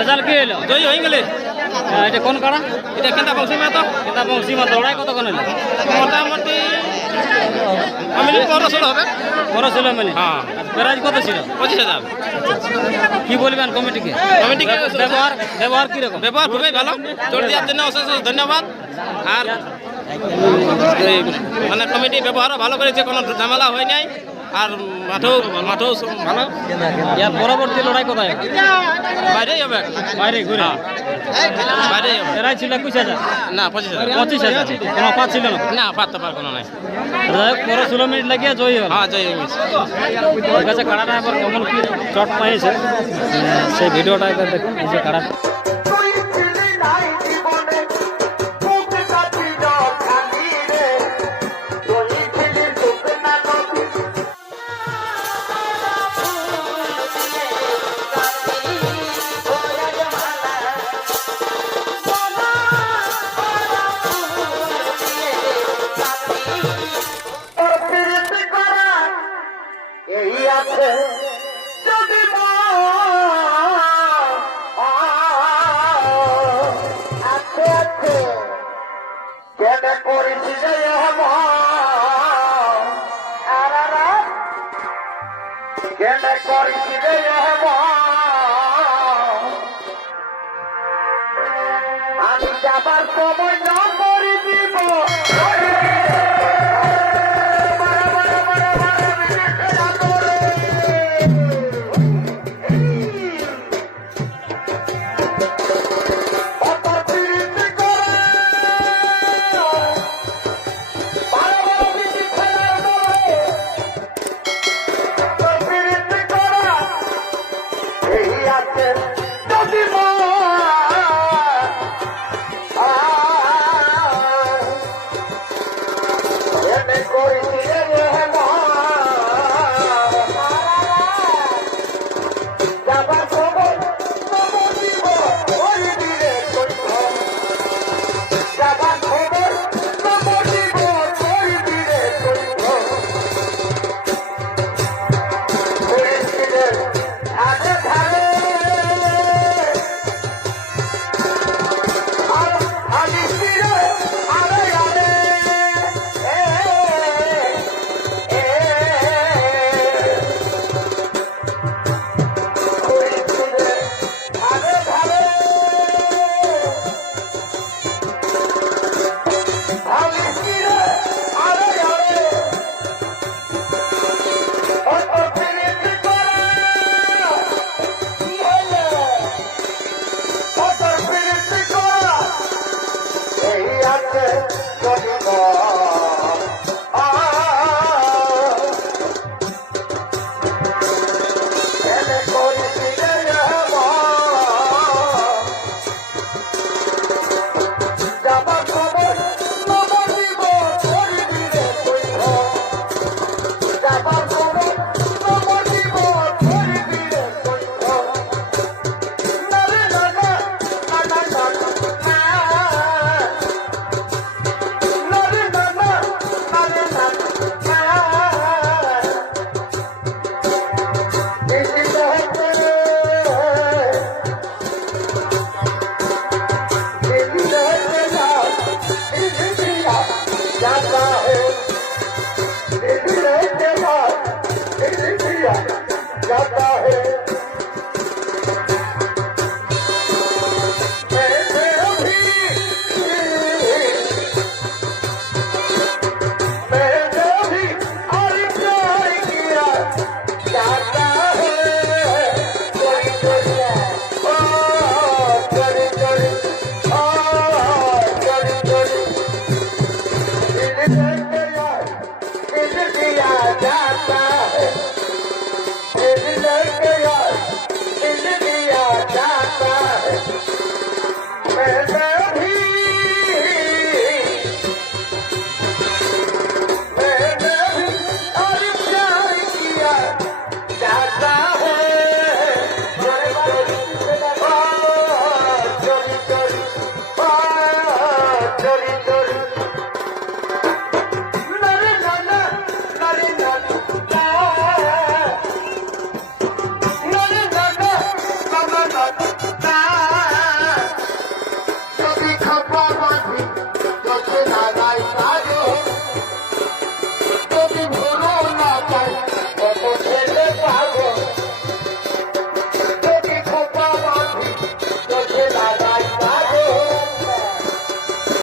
Result কি হইল জয়ী হয়ে গেলে? এটা কোন কাড়া? এটা কেনটা বলছি তো? এটা বংশী মা দৌড়াই কতক্ষণ হইল মোটামুটি আমি পনেরো ষোলো হবে। মানে হ্যাঁ। প্রাইজ কত ছিল? পঁচিশ হাজার। কি বলবেন কমিটিকে? কমিটিকে ব্যবহার ব্যবহার কীরকম? ব্যবহার খুবই ভালো। জোর দেওয়ার জন্য অশেষ ধন্যবাদ। আর মানে কমিটি ব্যবহারও ভালো করেছে কোনো ঝামেলা হয় নাই। আর মাঠও মাঠও ভালো। ইয়ার পরবর্তী লড়াই কোথায়? বাইরেই হবে। বাইরে ঘুরে। বাইরেই হবে। প্রাইজ ছিল একুশ হাজার? না পঁচিশ হাজার। পঁচিশ হাজার। কোনো পাঁচ ছিল না? না পারতে পার কোনো নাই। পনেরো ষোলো মিনিট লাগিয়ে জয়ী হল। হ্যাঁ জয় হয়ে গেছে। ঠিক আছে কাড়াটা এবার কেমন কি চট পাইছে? সেই ভিডিওটা একবার দেখুন এই যে কাড়া। কেন করেছি যে আমি যাবার সময় না God,